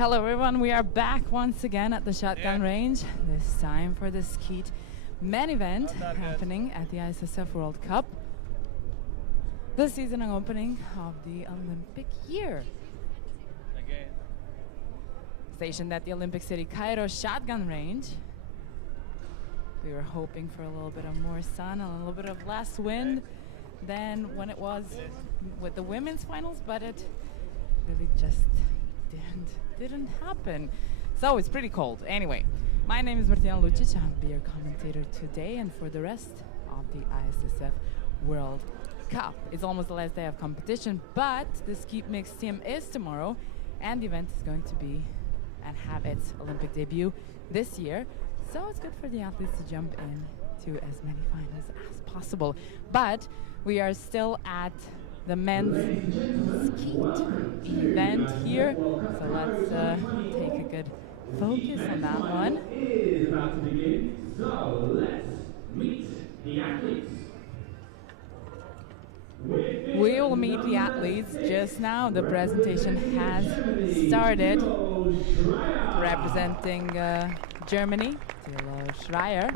Hello everyone, we are back once again at the shotgun range, this time for the skeet main event happening at the ISSF World Cup, the season opening of the Olympic year. Stationed at the Olympic City Cairo shotgun range. We were hoping for a little bit of more sun, a little bit of less wind than when it was with the women's finals, but it really just didn't happen. So it's pretty cold. Anyway, my name is Martina Lucic. I'll be your commentator today and for the rest of the ISSF World Cup. It's almost the last day of competition, but the skeet mixed team is tomorrow, and the event is going to be and have its Olympic debut this year. So it's good for the athletes to jump into as many finals as possible. But we are still at the men's skeet event here. So let's take a good focus on that one. It is about to begin, so let's meet the athletes. We will meet the athletes just now. The presentation has started. Representing Germany, Thilo Schreier.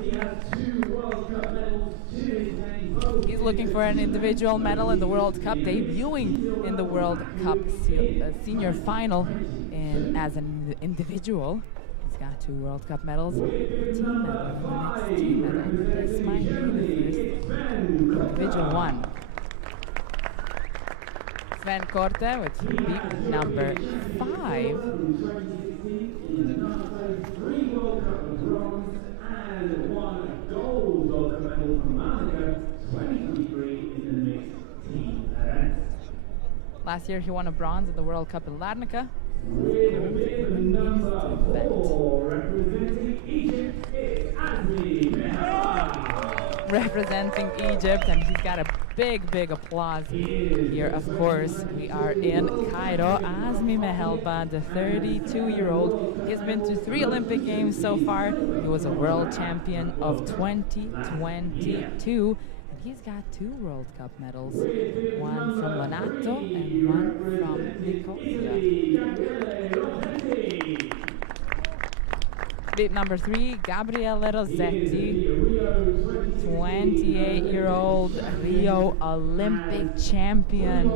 He's looking for an individual medal in the World Cup, debuting in the World Cup senior final as an individual. He's got 2 World Cup medals, a team medal, and the next team medal. This might be the first individual one. Sven Korte with beep number 5. 3 World Cup bronze and 1 gold World Cup medal from Monica, 2023 in the mixed team event. Last year he won a bronze at the World Cup in Larnaca. With number 4, representing Egypt, it's Azmi Mehra. Representing Egypt, and he's got a big applause here. Of course, we are in Cairo. Azmi Mehelba, the 32-year-old, he's been to 3 Olympic Games so far. He was a world champion of 2022, and he's got 2 World Cup medals, one from Lonato and one from Nicosia. Beat number 3, Gabriele Rossetti, 28-year-old Rio Olympic champion.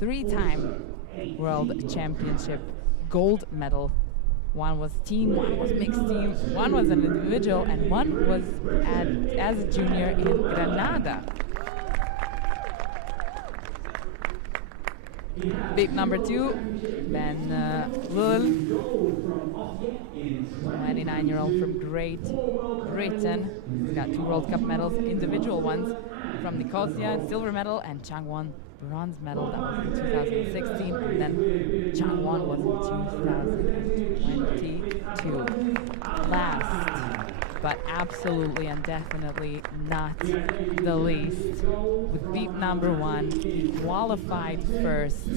3-time World Championship gold medal. One was team, one was mixed team, one was an individual, and one was as a junior in Granada. Beat number 2, Ben Lul, 29-year-old from Great Britain. He's got 2 World Cup medals, individual ones from Nicosia, silver medal, and Changwon bronze medal. That was in 2016, and then Changwon was in 2022. Last, but absolutely and definitely not the least, with beat number 1, he qualified first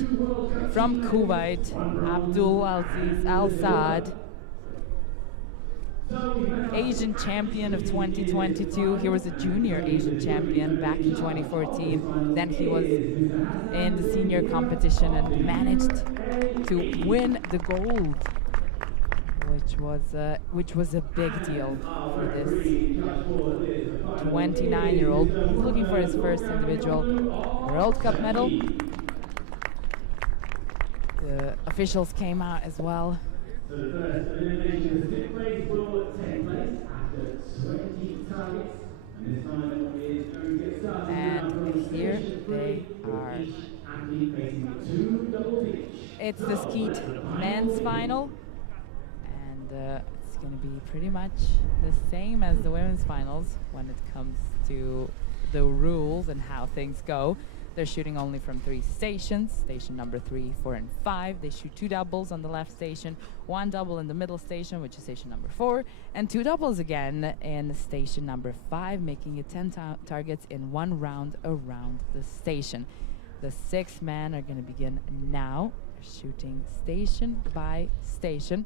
from Kuwait, Abdul Aziz Al Saad, Asian champion of 2022. He was a junior Asian champion back in 2014. Then he was in the senior competition and managed to win the gold, which was a big deal for this 29-year-old. He's looking for his first individual World Cup medal. The officials came out as well. So the first elimination stick race will take place after 20 targets. And this time is going to get started. And here they are. Athlete facing 2 doubles each. It's the skeet men's final. And it's going to be pretty much the same as the women's finals when it comes to the rules and how things go. They're shooting only from 3 stations, station number 3, 4, and 5. They shoot 2 doubles on the left station, 1 double in the middle station, which is station number 4, and 2 doubles again in station number 5, making it 10 targets in 1 round around the station. The 6 men are going to begin now. They're shooting station by station.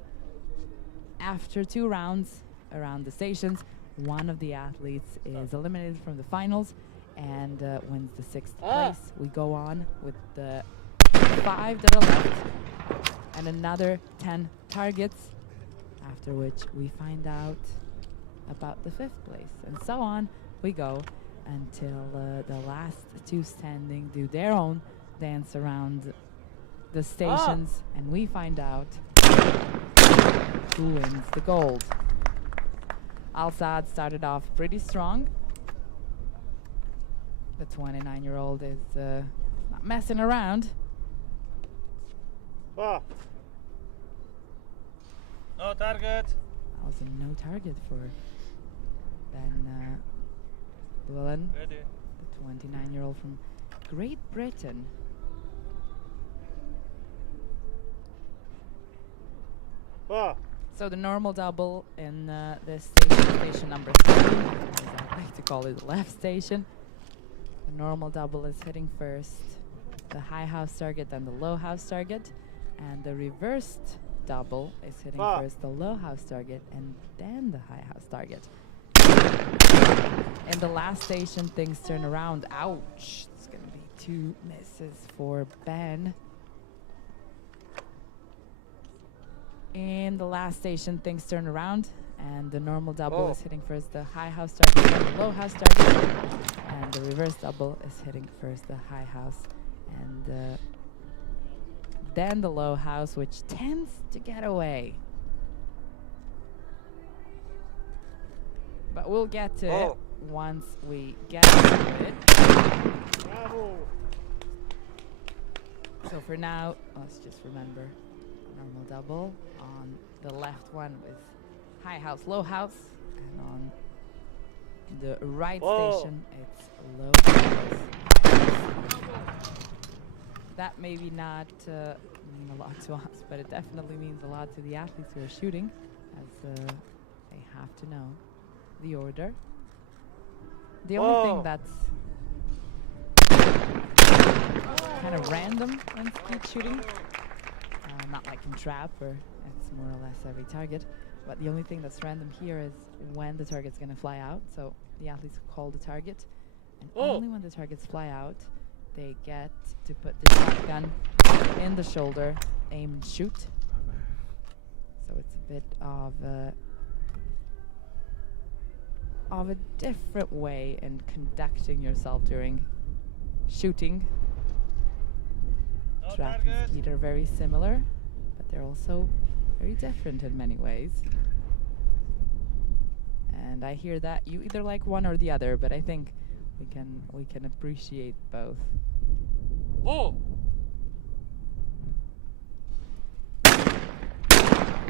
After 2 rounds around the stations, one of the athletes is eliminated from the finals and wins the 6th place. We go on with the 5 that are left, and another 10 targets, after which we find out about the 5th place. And so on we go until the last 2 standing do their own dance around the stations, and we find out who wins the gold. Al-Saad started off pretty strong. The 29-year-old is not messing around. No target. That was a no target for Ben Llewellyn, the 29-year-old from Great Britain. So the normal double in this station, station number 3, as I like to call it, the left station. The normal double is hitting first the high house target, then the low house target, and the reversed double is hitting first the low house target and then the high house target. In the last station, things turn around. Ouch! It's going to be 2 misses for Ben. In the last station, things turn around, and the normal double is hitting first the high house target, then the low house target, and the reverse double is hitting first the high house and then the low house, which tends to get away. But we'll get to it once we get to it. Bravo. So for now, let's just remember normal double. On the left one with high house, low house, and on the right station, it's low house, high house. That maybe not mean a lot to us, but it definitely means a lot to the athletes who are shooting, as they have to know the order. The only thing that's kind of random in skeet shooting, not like in trap where it's more or less every target, but the only thing that's random here is when the target's going to fly out. So the athletes call the target, and only when the targets fly out, they get to put the shotgun in the shoulder, aim and shoot. So it's a bit of a different way in conducting yourself during shooting. Trap and skeet are very similar, but they're also very different in many ways. And I hear that you either like one or the other, but I think we can appreciate both.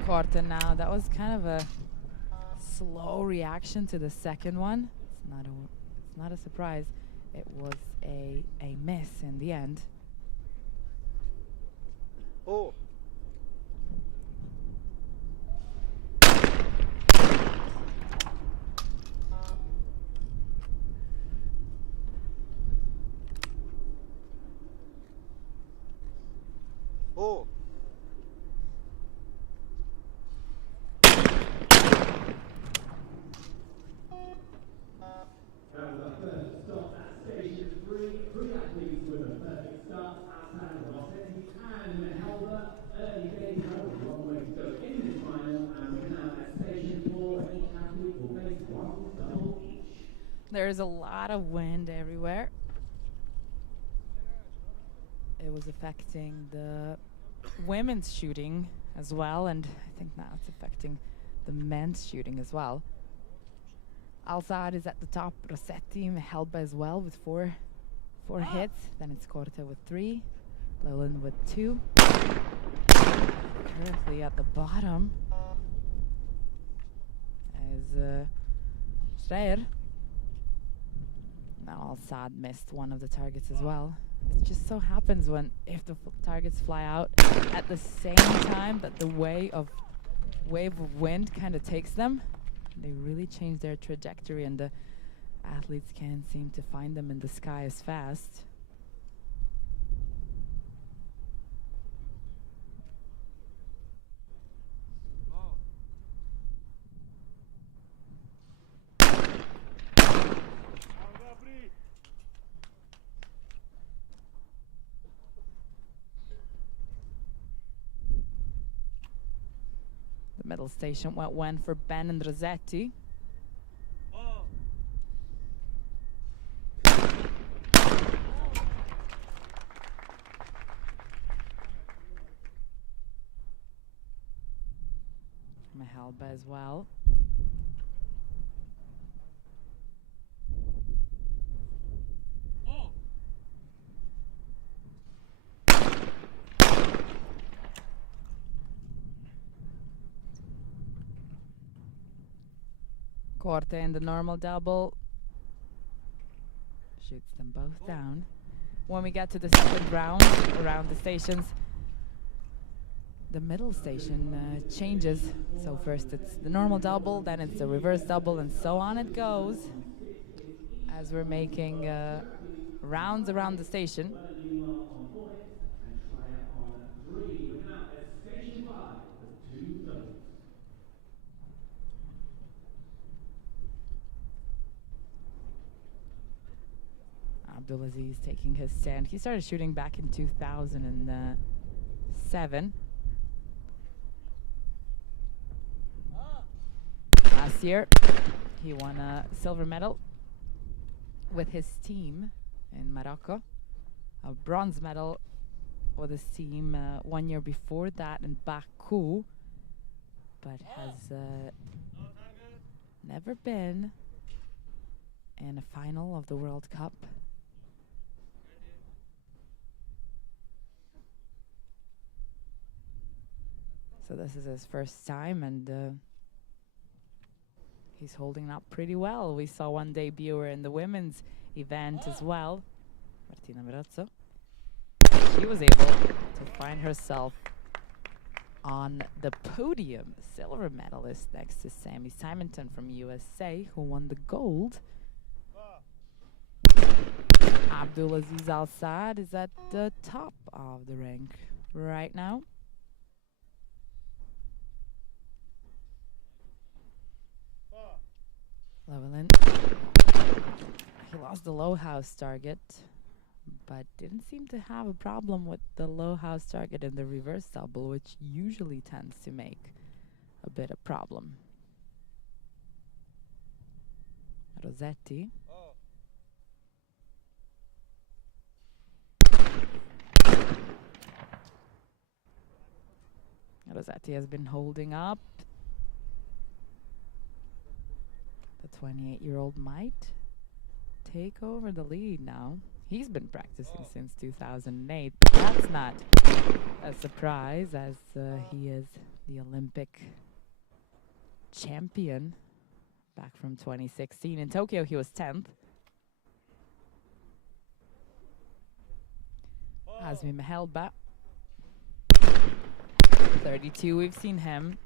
Corte now, that was kind of a slow reaction to the second one. It's not a surprise. It was a miss in the end. That was our first stop at station 3. 3 athletes with a perfect start. Outside Rossetti and Helber. Early days, a long way to go in this final. And we're now at station 4. Each athlete will face 1 double each. There's a lot of wind everywhere. It was affecting the women's shooting as well, and I think now it's affecting the men's shooting as well. Al-Saad is at the top, Rossetti, Mehelba as well with 4 hits. Then it's Corte with 3, Llewellyn with 2. Currently at the bottom is Schreier. Now Al-Saad missed one of the targets as well. It just so happens if the targets fly out at the same time that the wave of wind kind of takes them, they really change their trajectory, and the athletes can't seem to find them in the sky as fast. Middle station went for Ben and Rossetti. Mehelba as well. Corte in the normal double. Shoots them both down. When we get to the second round, around the stations, the middle station changes. So first it's the normal double, then it's the reverse double, and so on it goes. As we're making rounds around the station. Abdulaziz taking his stand. He started shooting back in 2007. Last year, he won a silver medal with his team in Morocco, a bronze medal with his team 1 year before that in Baku, but has never been in a final of the World Cup. So this is his first time, and he's holding up pretty well. We saw one debuter in the women's event as well, Martina Mirazzo. She was able to find herself on the podium, silver medalist next to Sammy Simonton from USA, who won the gold. Abdulaziz Al-Saad is at the top of the rank right now. Levelin. He lost the low house target, but didn't seem to have a problem with the low house target in the reverse double, which usually tends to make a bit of problem. Rossetti. Rossetti has been holding up. The 28-year-old might take over the lead now. He's been practicing since 2008. But that's not a surprise, as he is the Olympic champion back from 2016. In Tokyo, he was 10th. Azmi Mehelba, 32. We've seen him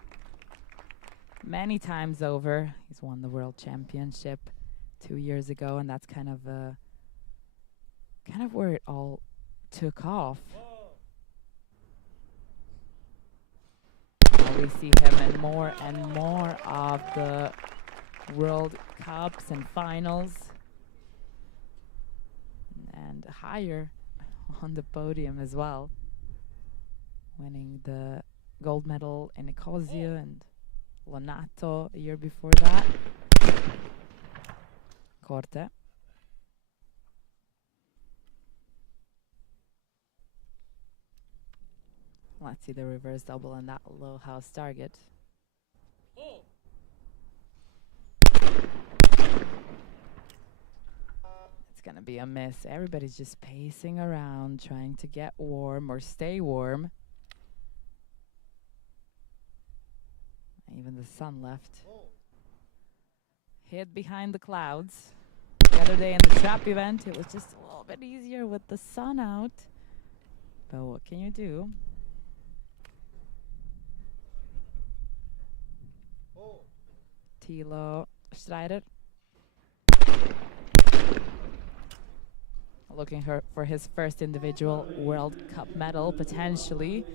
many times over. He's won the World Championship 2 years ago, and that's kind of where it all took off. Now we see him in more and more of the World Cups and finals, and higher on the podium as well, winning the gold medal in Nicosia and Lonato a year before that. Corte. Let's see the reverse double on that low house target. It's gonna be a miss. Everybody's just pacing around, trying to get warm or stay warm. Even the sun left. Hid behind the clouds. The other day in the trap event, it was just a little bit easier with the sun out. But what can you do? Thilo Streider. Looking for his first individual World Cup medal, potentially.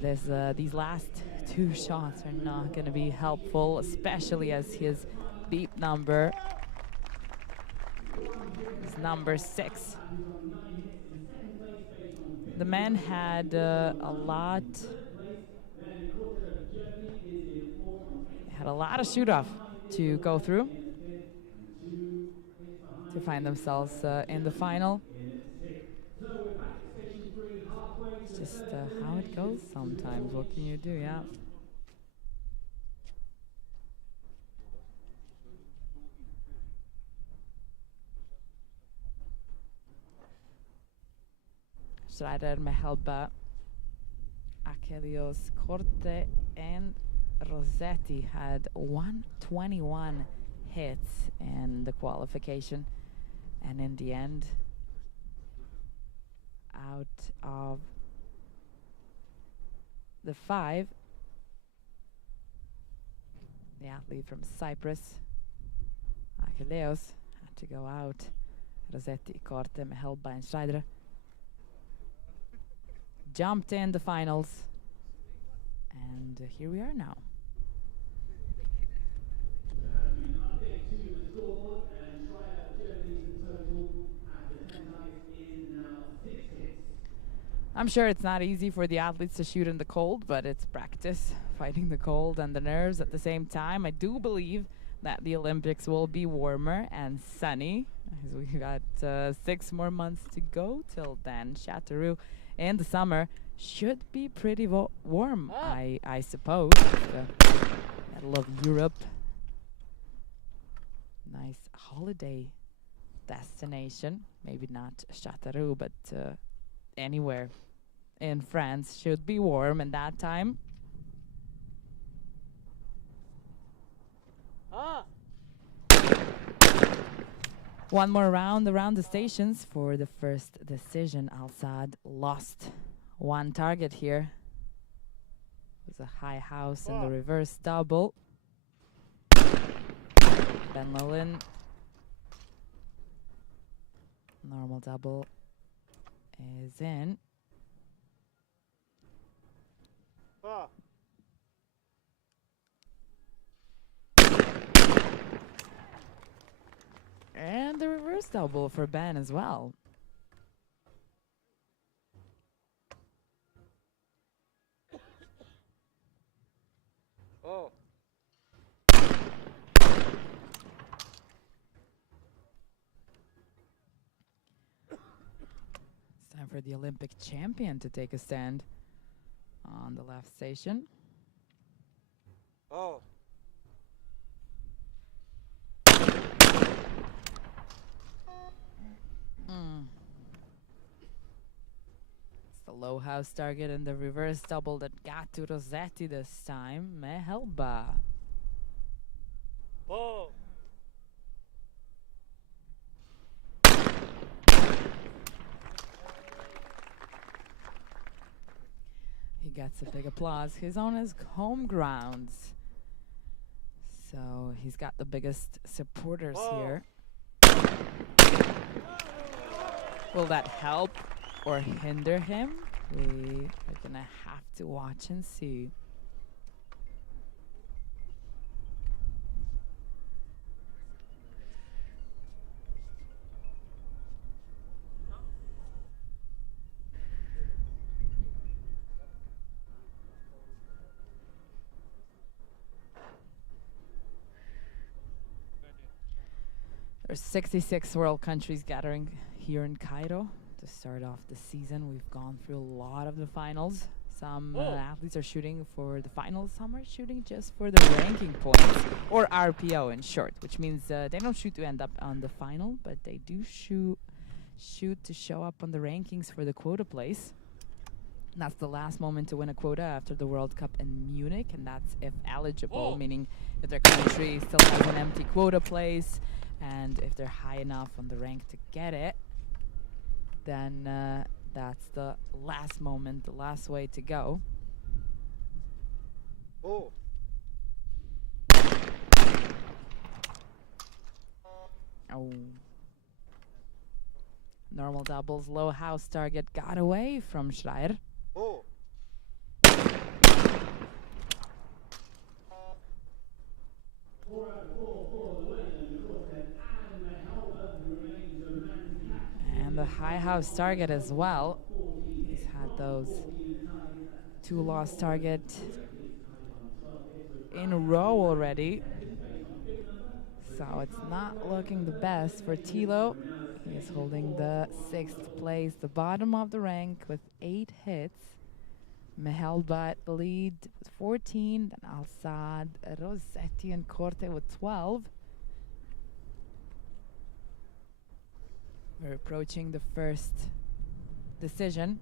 These last two shots are not going to be helpful, especially as his beep number is number 6. The man had a lot had a lot of shoot-off to go through to find themselves in the final. It's just how it goes sometimes. What can you do? Yeah. Schreider, Mehelba, Achelios, Corte, and Rossetti had 121 hits in the qualification, and in the end, out of the 5, the athlete from Cyprus, Achilleos, had to go out. Rossetti, Corte, Mehelba, and Schreider jumped in the finals, and here we are now. I'm sure it's not easy for the athletes to shoot in the cold, but it's practice, fighting the cold and the nerves at the same time. I do believe that the Olympics will be warmer and sunny, as we got 6 more months to go till then. Châteauroux in the summer should be pretty warm, I suppose. The middle of Europe. Nice holiday destination. Maybe not Châteauroux, but anywhere in France should be warm in that time. One more round around the stations for the first decision. Al-Saad lost one target here. It was a high house in the reverse double. Ben Lilin. Normal double is in. And the reverse double for Ben as well. It's time for the Olympic champion to take a stand on the left station. It's the low house target and the reverse double that got to Rossetti this time. Mehelba. He gets a big applause. He's on his home grounds, so he's got the biggest supporters here. Will that help or hinder him? We are gonna have to watch and see. There's 66 world countries gathering here in Cairo to start off the season. We've gone through a lot of the finals. Some athletes are shooting for the finals. Some are shooting just for the ranking points, or RPO in short, which means they don't shoot to end up on the final, but they do shoot to show up on the rankings for the quota place. And that's the last moment to win a quota after the World Cup in Munich, and that's if eligible, meaning if their country still has an empty quota place, and if they're high enough on the rank to get it, then that's the last moment, the last way to go. Normal doubles, low house target got away from Schreier. And the high house target as well. He's had those 2 lost target in a row already. So it's not looking the best for Tilo. He is holding the 6th place, the bottom of the rank with 8 hits. Mehelba at the lead with 14, then Al-Saad, Rossetti and Corte with 12. We're approaching the first decision.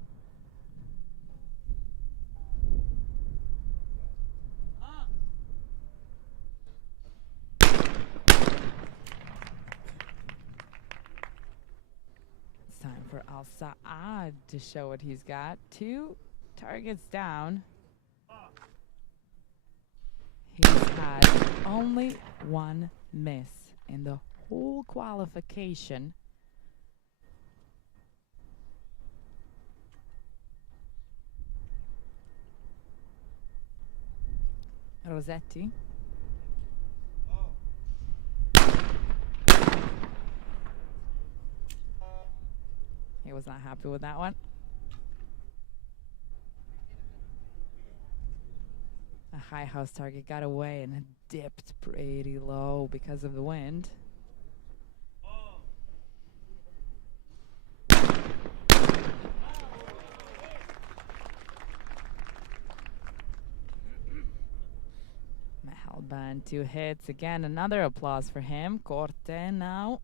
It's time for Al-Saad to show what he's got. 2 targets down. He's had only 1 miss in the whole qualification. Rossetti. He was not happy with that one. A high house target got away and it dipped pretty low because of the wind. Mehelban 2 hits again. Another applause for him. Corte now.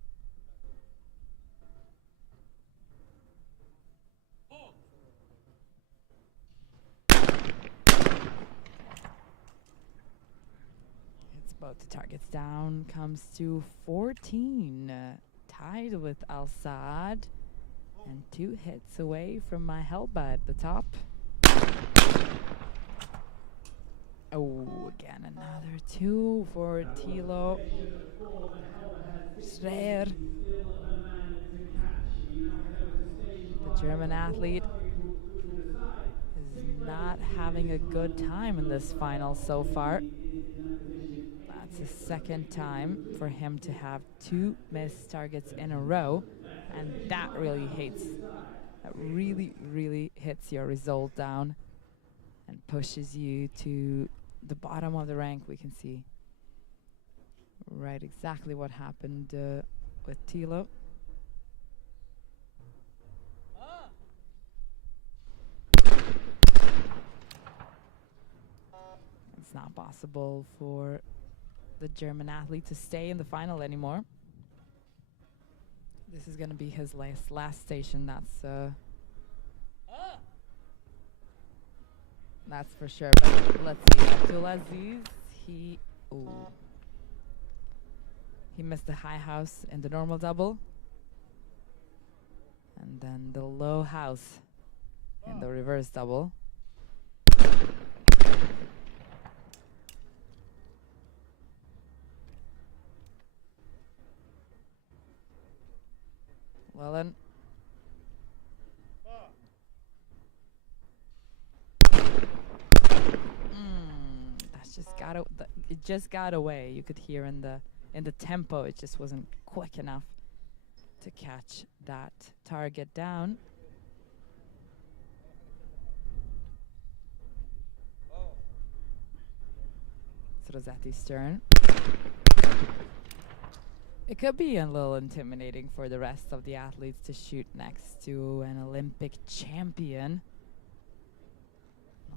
Both the targets down, comes to 14. Tied with Al-Saad. And 2 hits away from Mehelba at the top. Oh, again, another 2 for Tilo. Schreer. The German athlete is not having a good time in this final so far. It's the 2nd time for him to have 2 missed targets in a row, and that really really hits your result down and pushes you to the bottom of the rank. We can see right exactly what happened with Tilo. It's not possible for the German athlete to stay in the final anymore. This is going to be his last station. That's for sure. But let's see. Abdulaziz, he missed the high house in the normal double, and then the low house in the reverse double. Well then. It just got away. You could hear in the tempo, it just wasn't quick enough to catch that target down. It's Rossetti's turn. It could be a little intimidating for the rest of the athletes to shoot next to an Olympic champion.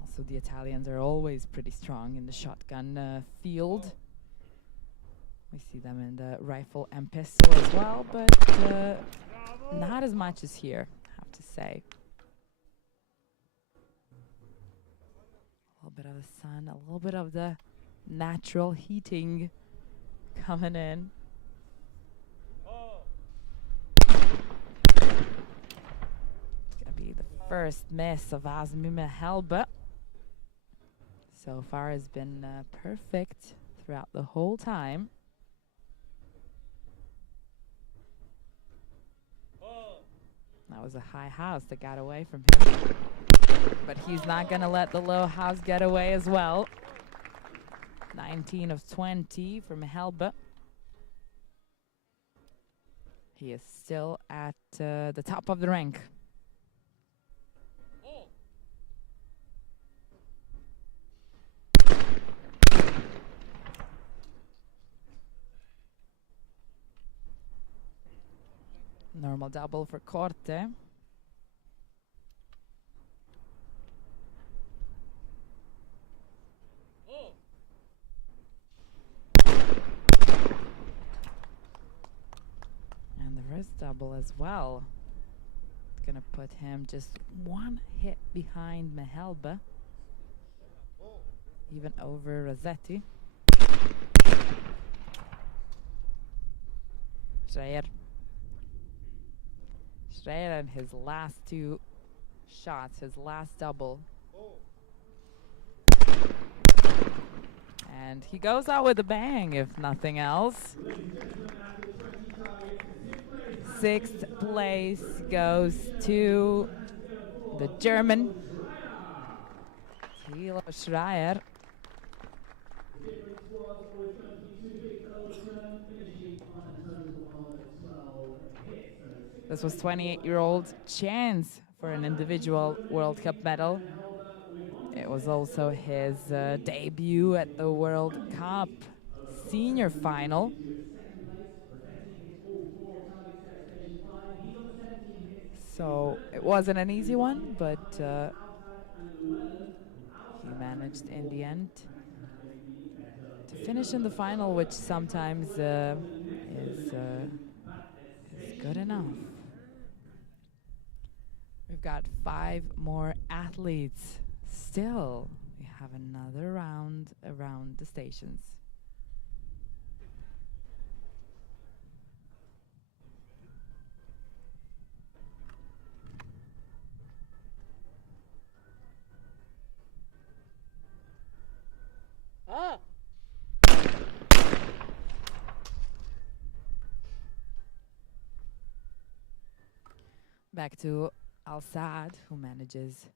Also, the Italians are always pretty strong in the shotgun field. We see them in the rifle and pistol as well, but not as much as here, I have to say. A little bit of the sun, a little bit of the natural heating coming in. It's gonna be the first miss of Azmi Mehelba. So far has been perfect throughout the whole time. That was a high house that got away from him. But he's not going to let the low house get away as well. 19 of 20 for Mehelba. He is still at the top of the rank. Normal double for Corte. And the reverse double as well. It's gonna put him just one hit behind Mehelba. Even over Rossetti. Schreier in his last two shots, his last double. And he goes out with a bang, if nothing else. Sixth place goes to the German, Thilo Schreier. This was 28-year-old chance for an individual World Cup medal. It was also his debut at the World Cup senior final. So it wasn't an easy one, but he managed in the end to finish in the final, which sometimes is good enough. We've got 5 more athletes. Still, we have another round around the stations. Back to Al-Saad, who manages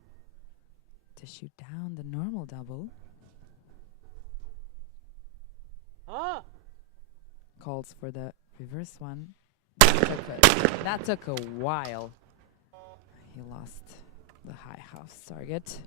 to shoot down the normal double. Calls for the reverse one. That took a while. He lost the high house target.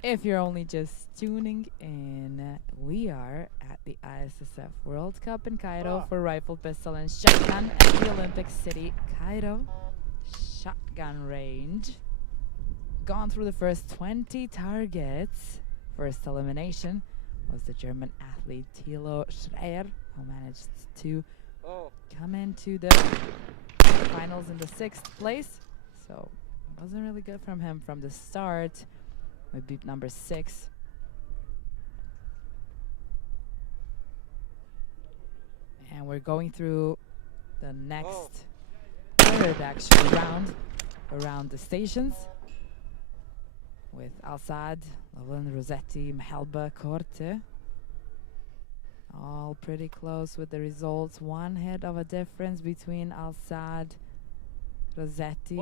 If you're only just tuning in, we are at the ISSF World Cup in Cairo for rifle, pistol, and shotgun at the Olympic City, Cairo shotgun range. Gone through the first 20 targets. First elimination was the German athlete Thilo Schreier, who managed to come into the finals in the 6th place. So it wasn't really good from him from the start. We beat number 6. And we're going through the next third actually round around the stations with Al-Saad, Loveland, Rossetti, Mehelba, Corte. All pretty close with the results. One hit of a difference between Al-Saad, Rossetti,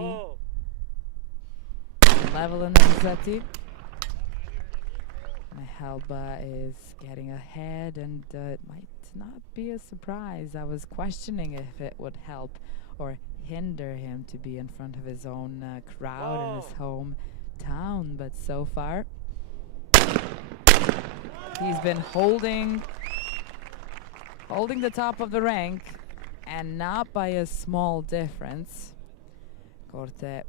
Loveland, and Rossetti. Mehelba is getting ahead, and it might not be a surprise. I was questioning if it would help or hinder him to be in front of his own crowd in his hometown, but so far he's been holding the top of the rank, and not by a small difference. Corte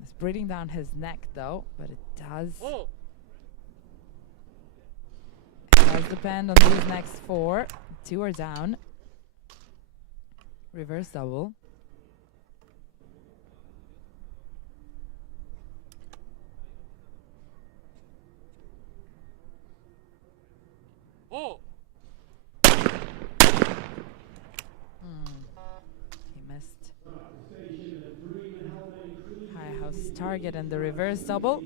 is breathing down his neck though, but it does depend on these next 4. 2 are down. Reverse double. He missed. High house target and the reverse double.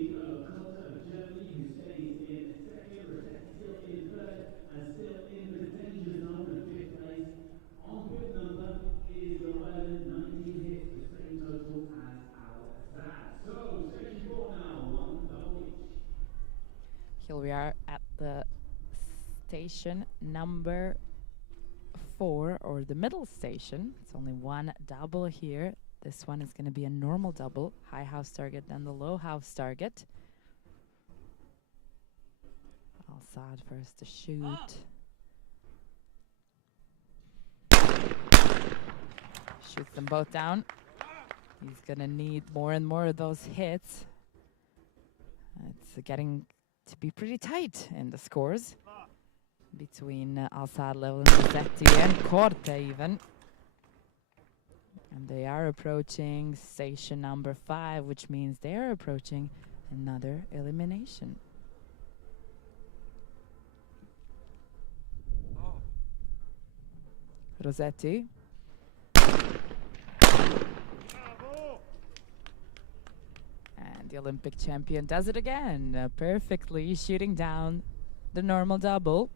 Here we are at the station number 4, or the middle station. It's only one double here. This one is going to be a normal double, high house target, then the low house target. Al-Saad first to shoot. Shoots them both down. He's gonna need more and more of those hits. It's getting to be pretty tight in the scores between Al-Saad, Levlin, Rossetti, and Corte even. And they are approaching station number 5, which means they are approaching another elimination. Rossetti. And the Olympic champion does it again, perfectly shooting down the normal double.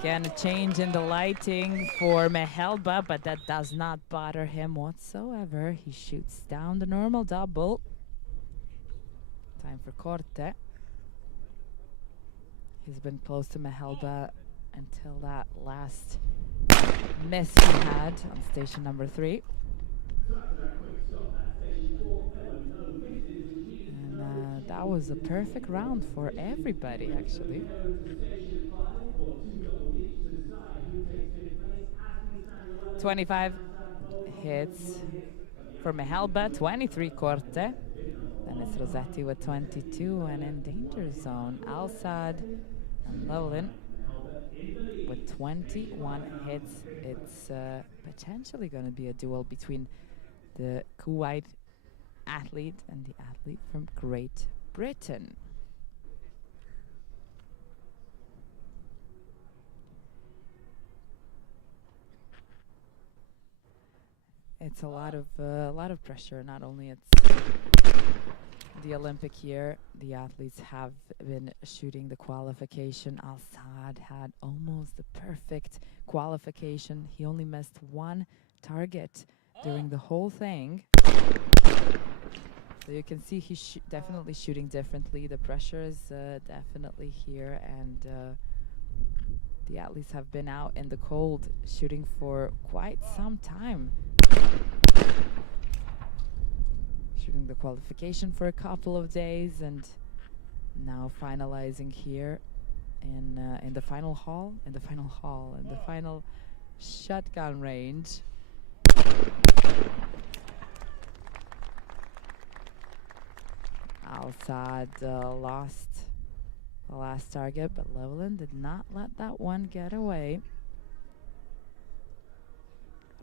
Again, a change in the lighting for Mehelba, but that does not bother him whatsoever. He shoots down the normal double. Time for Corte. He's been close to Mehelba until that last miss he had on station number 3. And that was a perfect round for everybody, actually. 25 hits for Mehelba, 23 Corte. Then it's Rossetti with 22, and in danger zone, Al-Saad and Lowlin with 21 hits. It's potentially going to be a duel between the Kuwait athlete and the athlete from Great Britain. It's a lot of pressure. Not only it's the Olympic year, the athletes have been shooting the qualification. Al-Saad had almost the perfect qualification. He only missed one target during the whole thing. So you can see he's definitely shooting differently. The pressure is definitely here, and the athletes have been out in the cold shooting for quite some time. Shooting the qualification for a couple of days, and now finalizing here in the final shotgun range. Al-Saad lost the last target, but Levlin did not let that one get away.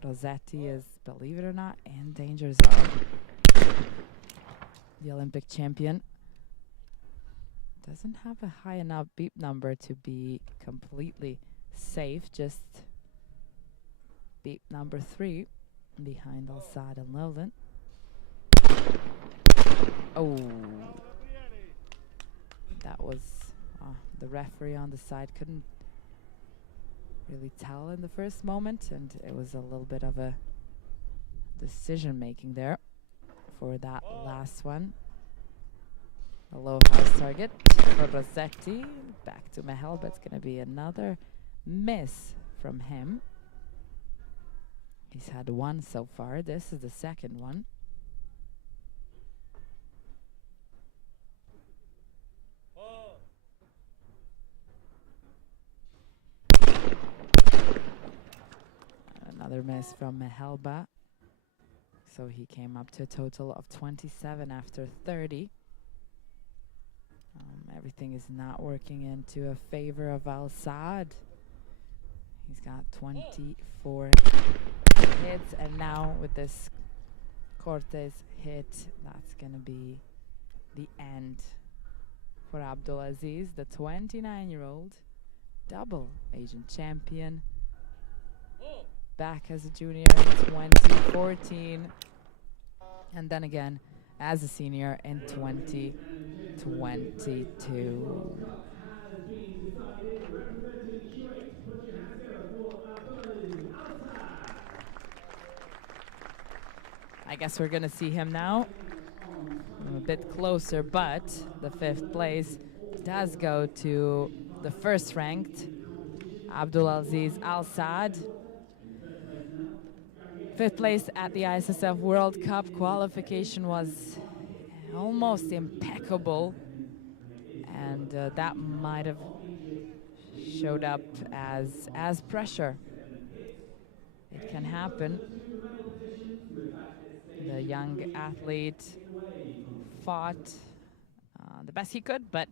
Rossetti is, believe it or not, in danger zone. The Olympic champion doesn't have a high enough beep number to be completely safe. Just beep number 3 behind Al-Saad and Levlin. Oh, that was the referee on the side couldn't really tell in the first moment, and it was a little bit of a decision making there for that last one. A low house target for Rossetti. Back to Mehelba. It's going to be another miss from him. He's had one so far. This is the second one. Another miss from Mehelba. So he came up to a total of 27 after 30. Everything is not working into a favor of Al-Saad. He's got 24 hits, and now with this Cortes hit, that's going to be the end for Abdulaziz, the 29-year-old double Asian champion. Back as a junior in 2014, and then again as a senior in 2022. I guess we're gonna see him now a bit closer, but the 5th place does go to the first ranked Abdulaziz Al-Saad. Fifth place at the ISSF World Cup qualification was almost impeccable, and that might have showed up as pressure. It can happen. The young athlete fought the best he could, but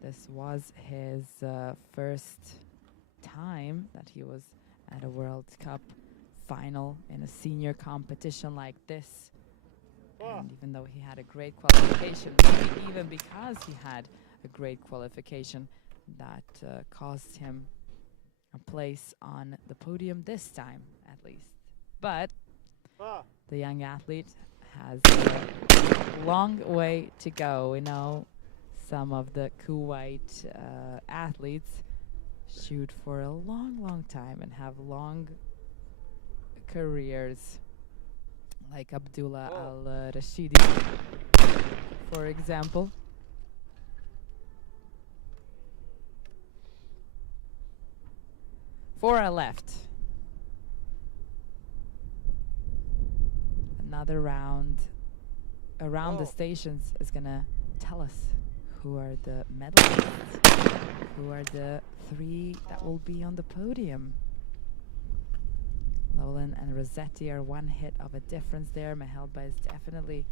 this was his first time that he was at a World Cup final in a senior competition like this. And even though he had a great qualification, maybe even because he had a great qualification, that caused him a place on the podium this time, at least. But the young athlete has a long way to go. We know some of the Kuwait athletes shoot for a long, long time and have long careers, like Abdullah Al-Rashidi, for example. 4 are left. Another round around the stations is gonna tell us who are the medalists, who are the 3 that will be on the podium. Lolan and Rossetti are 1 hit of a difference there. Mehelba is definitely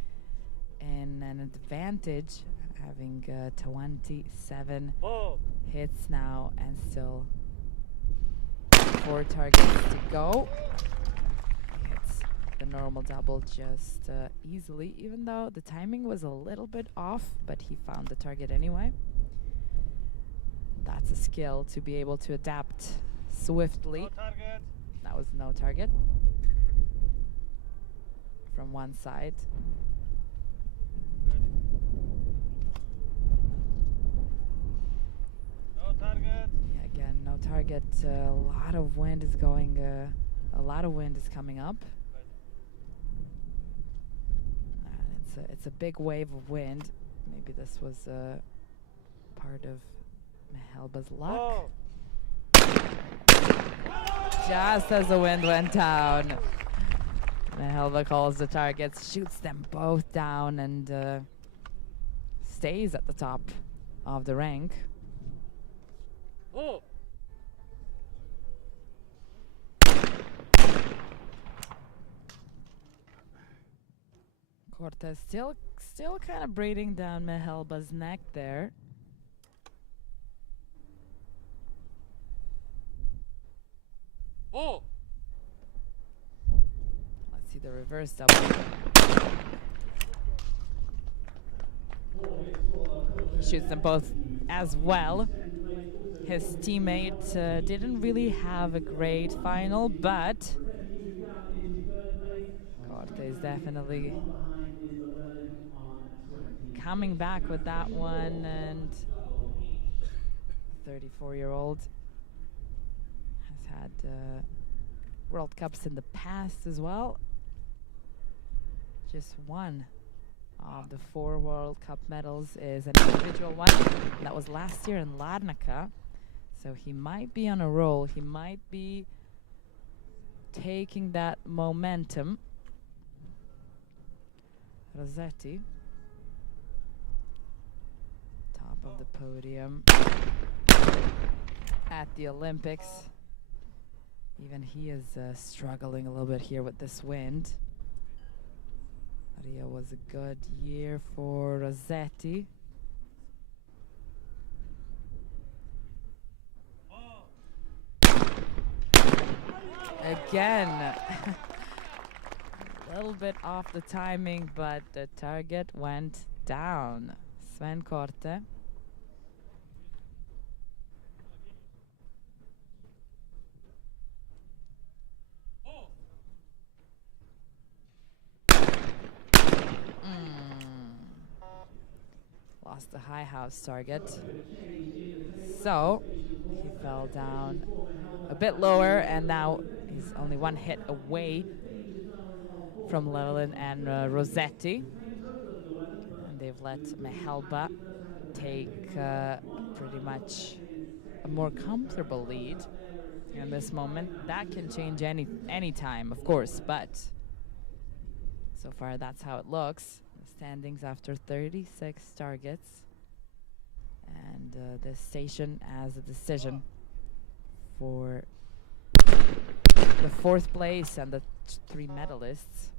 in an advantage, having 27 hits now and still 4 targets to go. He hits the normal double just easily, even though the timing was a little bit off, but he found the target anyway. That's a skill to be able to adapt swiftly. No target. That was no target from one side. No target. Yeah, again, no target. A lot of wind is going. A lot of wind is coming up. It's a big wave of wind. Maybe this was part of Mehelba's luck. Just as the wind went down, Mehelba calls the targets, shoots them both down, and stays at the top of the rank. Cortez still kind of breathing down Mehelba's neck there. Let's see the reverse double. Shoots them both as well. His teammate didn't really have a great final, but Cortez definitely coming back with that one, and 34-year-old has had World Cups in the past as well. Just 1 of the 4 World Cup medals is an individual one. That was last year in Larnaca. So he might be on a roll. He might be taking that momentum. Rossetti, top of the podium at the Olympics. Even he is struggling a little bit here with this wind. Rio was a good year for Rossetti. Again, a little bit off the timing, but the target went down. Sven Korte. Lost the high house target. So he fell down a bit lower, and now he's only 1 hit away from Lelin and Rossetti. And they've let Mehelba take pretty much a more comfortable lead. in this moment. That can change any time, of course, but so far that's how it looks. The standings after 36 targets. And the station as a decision for the 4th place and the 3 medalists.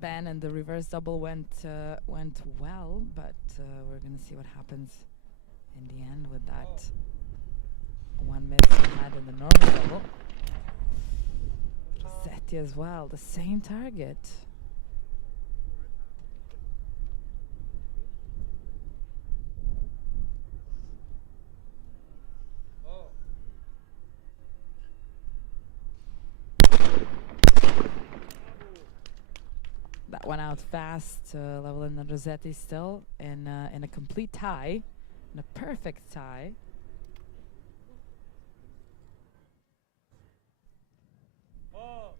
Ben and the reverse double went well, but we're gonna see what happens in the end with that one miss he had in the normal double. Rossetti as well, the same target. That went out fast, Level and Rossetti still in a complete tie, in a perfect tie. I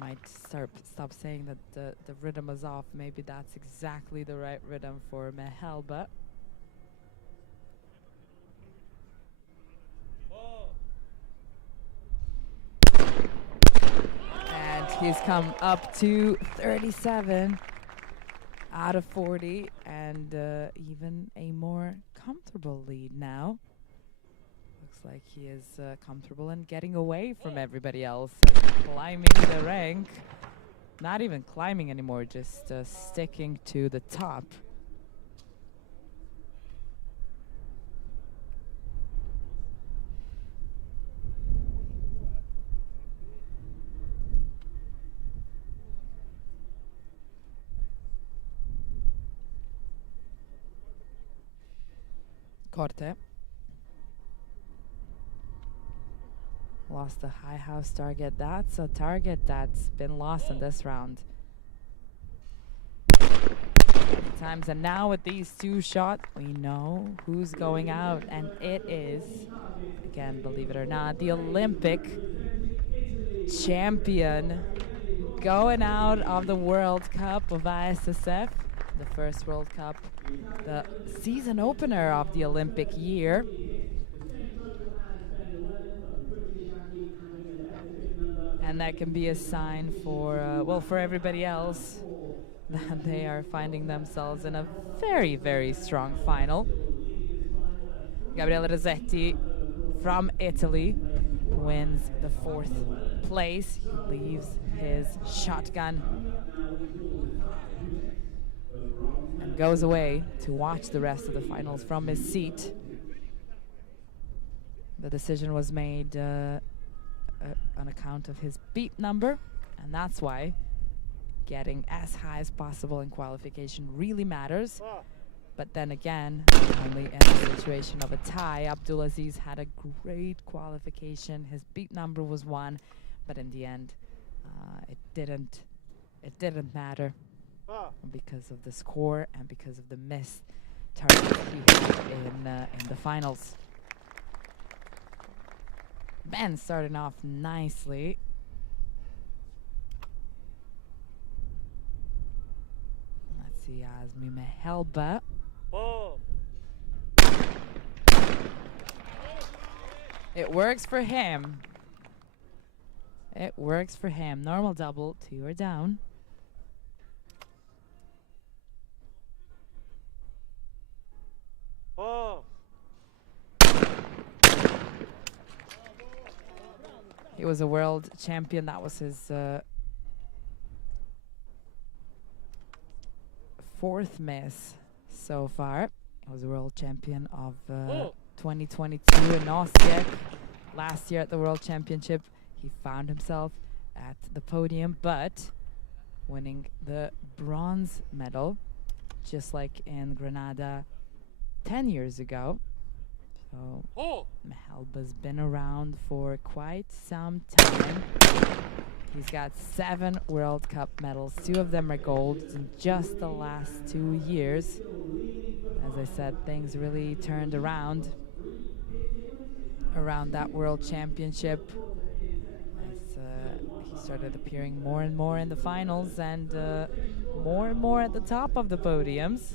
might stop saying that the rhythm was off. Maybe that's exactly the right rhythm for Mehelba. He's come up to 37 out of 40 and even a more comfortable lead now. Looks like he is comfortable and getting away from everybody else and climbing the rank. Not even climbing anymore, just sticking to the top. Corte. Lost the high house target. That's a target that's been lost in this round. Times, and now with these 2 shots, we know who's going out, and it is, again, believe it or not, the Olympic champion going out of the World Cup of ISSF, the first World Cup, the season opener of the Olympic year. And that can be a sign for, well, for everybody else that they are finding themselves in a very, very strong final. Gabriele Rossetti from Italy wins the 4th place. He leaves his shotgun and goes away to watch the rest of the finals from his seat. The decision was made on account of his beat number, and that's why getting as high as possible in qualification really matters. But then again, only in the situation of a tie. Abdulaziz had a great qualification. His beat number was 1, but in the end, it didn't matter because of the score and because of the missed targets he had in the finals. Ben starting off nicely. Let's see, Azmi Mehelba. It works for him. It works for him. Normal double, 2 are down. He was a world champion. That was his 4th miss so far. He was a world champion of 2022 in Osijek. Last year at the World Championship, he found himself at the podium, but winning the bronze medal, just like in Granada 10 years ago. So Mehelba's been around for quite some time. He's got 7 World Cup medals. 2 of them are gold in just the last 2 years. As I said, things really turned around that World Championship. As he started appearing more and more in the finals and more at the top of the podiums.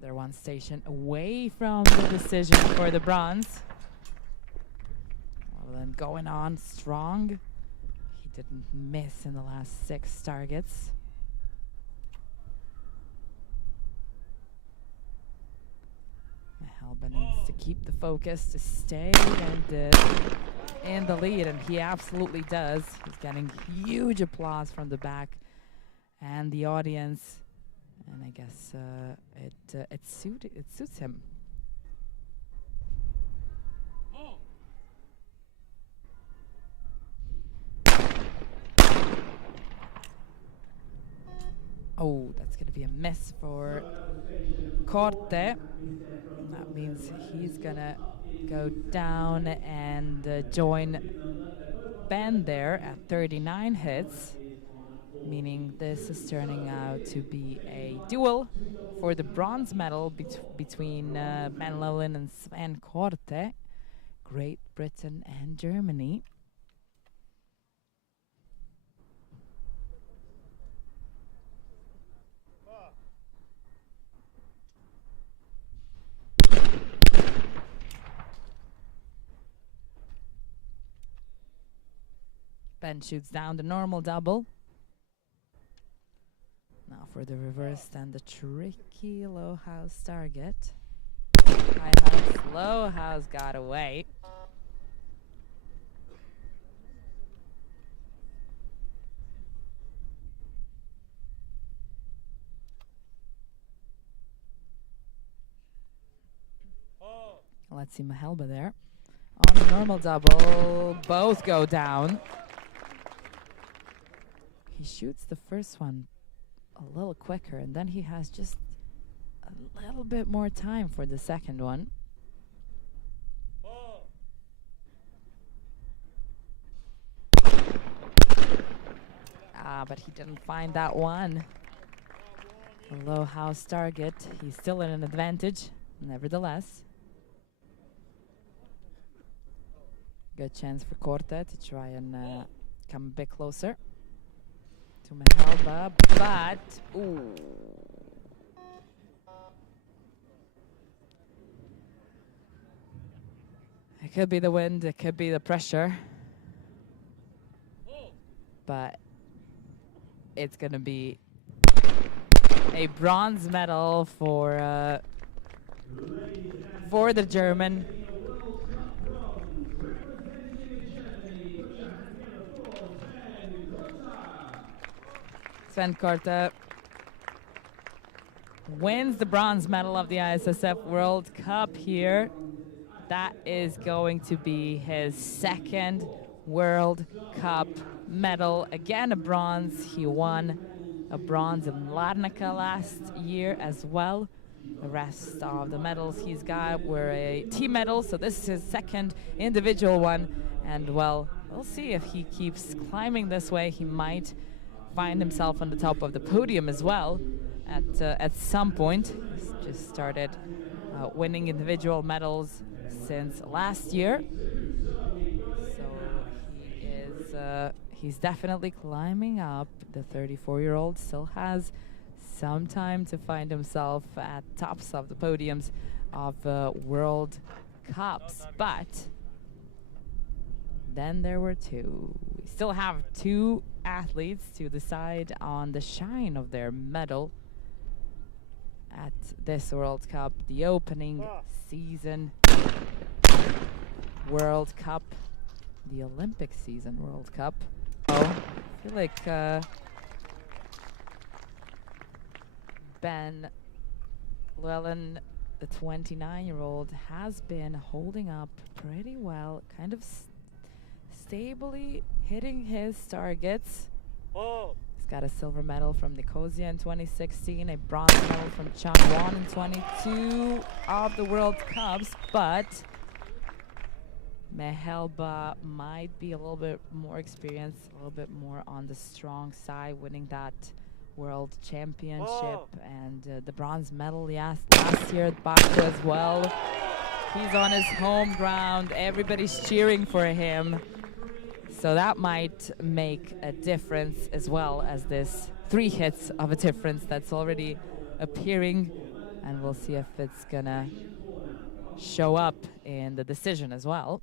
They're 1 station away from the decision for the bronze. Well, then going on strong. He didn't miss in the last 6 targets. Helba needs to keep the focus to stay and in the lead, and he absolutely does. He's getting huge applause from the back and the audience. And I guess it suits him. Oh, that's going to be a miss for Corte. That means he's going to go down and join Ben there at 39 hits. Meaning this is turning out to be a duel for the bronze medal between Ben Lowland and Sven Corte, Great Britain and Germany. Ben shoots down the normal double. Now for the reverse and the tricky low house target. High house, low house got away. Let's see Mahelba there. On the normal double, both go down. He shoots the first one a little quicker, and then he has just a little bit more time for the second one. But he didn't find that one. The low house target. He's still in an advantage, nevertheless. Good chance for Corte to try and come a bit closer to Mahelba, but ooh. It could be the wind, it could be the pressure, but it's gonna be a bronze medal for the German. Sven Corte wins the bronze medal of the ISSF World Cup here. That is going to be his 2nd World Cup medal. Again, a bronze. He won a bronze in Larnaca last year as well. The rest of the medals he's got were a team medal, so this is his 2nd individual one. And well, we'll see if he keeps climbing this way. He might find himself on the top of the podium as well at some point. He's just started winning individual medals since last year, so he's definitely climbing up. The 34-year-old still has some time to find himself at tops of the podiums of World Cups, but then there were 2. We still have 2 athletes to decide on the shine of their medal at this World Cup, the opening season World Cup, the Olympic season World Cup. Oh, I feel like Ben Llewellyn, the 29-year-old, has been holding up pretty well, kind of stably hitting his targets. Oh. He's got a silver medal from Nicosia in 2016, a bronze medal from Changwon in 22 of the World Cups, but Mehelba might be a little bit more experienced, a little bit more on the strong side, winning that World Championship and the bronze medal, yes, last year at Baku as well. He's on his home ground. Everybody's cheering for him. So that might make a difference as well as this 3 hits of a difference that's already appearing. And we'll see if it's gonna show up in the decision as well.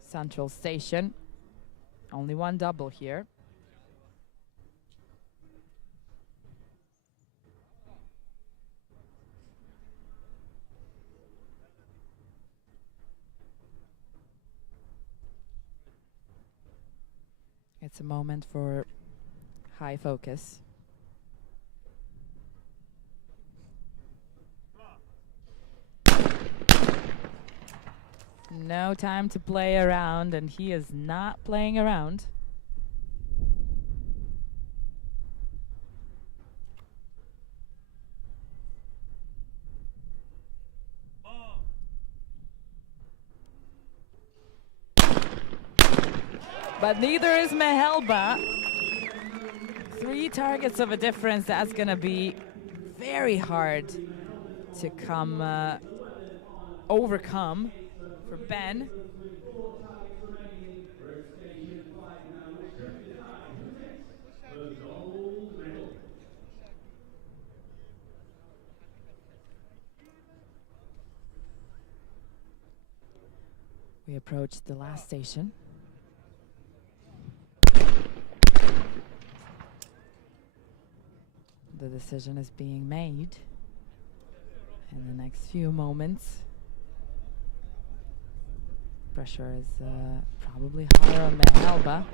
Central Station. Only one double here. It's a moment for high focus. No time to play around, and he is not playing around. But neither is Mehelba. 3 targets of a difference, that's gonna be very hard to overcome for Ben. We approach the last station. The decision is being made in the next few moments. Pressure is probably higher on Mehelba.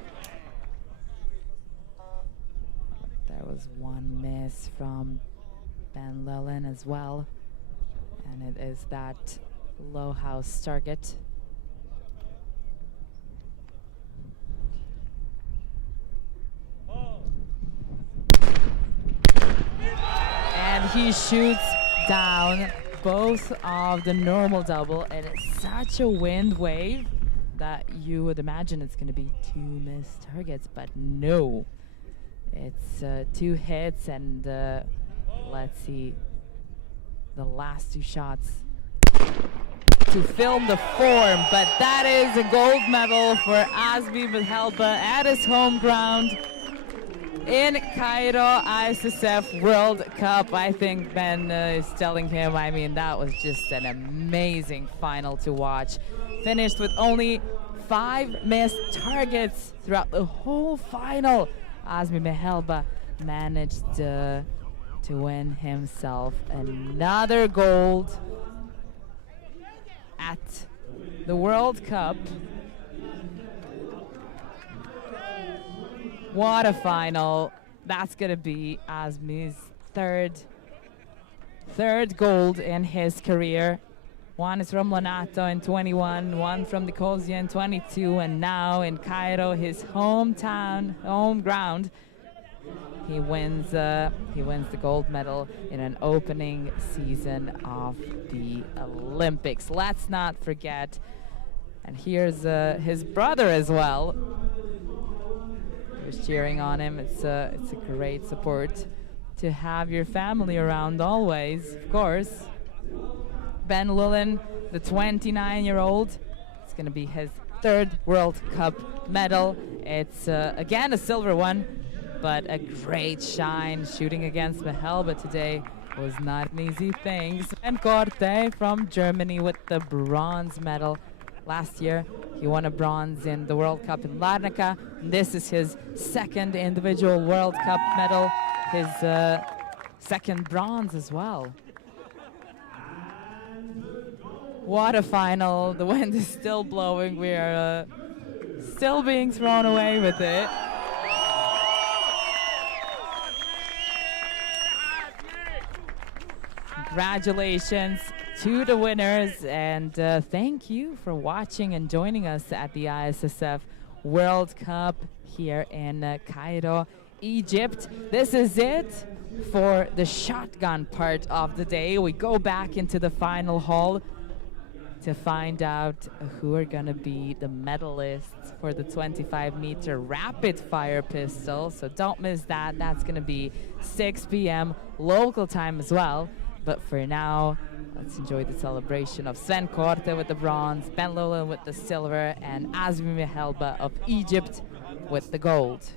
There was one miss from Ben Lillen as well, and it is that low house target. And he shoots down both of the normal double, and it's such a wind wave that you would imagine it's going to be 2 missed targets, but no. It's 2 hits, and let's see the last 2 shots to film the form, but that is a gold medal for Azmi Mehelba at his home ground in Cairo ISSF World Cup. I think Ben is telling him, I mean, that was just an amazing final to watch. Finished with only 5 missed targets throughout the whole final. Azmi Mehelba managed to win himself another gold at the World Cup. What a final. That's going to be Azmi's third gold in his career. One is from Lonato in 21, one from Nicosia in 22, and now in Cairo, his hometown, home ground, he wins the gold medal in an opening season of the Olympics. Let's not forget, and here's his brother as well, who's cheering on him. It's a great support to have your family around always, of course. Ben Lillen, the 29-year-old, it's going to be his 3rd World Cup medal. It's again a silver one, but a great shine. Shooting against Mehelba today was not an easy thing. And Corte from Germany with the bronze medal. Last year, he won a bronze in the World Cup in Larnaca. This is his 2nd individual World Cup medal, his 2nd bronze as well. What a final. The wind is still blowing. We are still being thrown away with it. Congratulations to the winners. And thank you for watching and joining us at the ISSF World Cup here in Cairo, Egypt. This is it for the shotgun part of the day. We go back into the final hall to find out who are gonna be the medalists for the 25-meter rapid fire pistol. So don't miss that. That's gonna be 6 p.m. local time as well. But for now, let's enjoy the celebration of Sven Korte with the bronze, Ben Lulin with the silver, and Azmi Mehelba of Egypt with the gold.